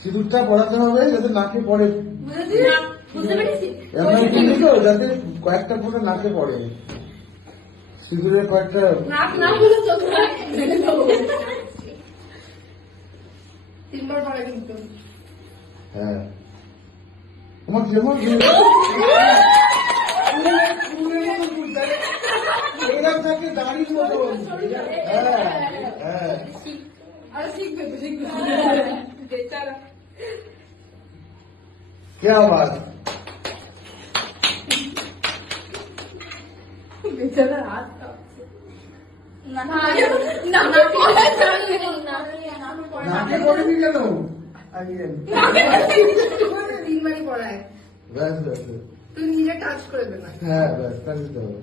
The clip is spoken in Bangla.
সিঁদুরটা পড়াতে হবে যাতে নাকে পড়ে, যাতে কয়েকটা ফোঁটা নাকে পড়ে। সিঁদুরের কয়েকটা হ্যাঁ তোমার যেমন এরকম থাকে দাঁড়িয়ে মতো। হ্যাঁ হ্যাঁ क्या बात নাকে পড়েনি কেন? তিনবারই পড়ায়। ব্যাস ব্যাস তুই নিজে কাজ করে দেবে। হ্যাঁ ব্যাস কাজ দিতে হবে।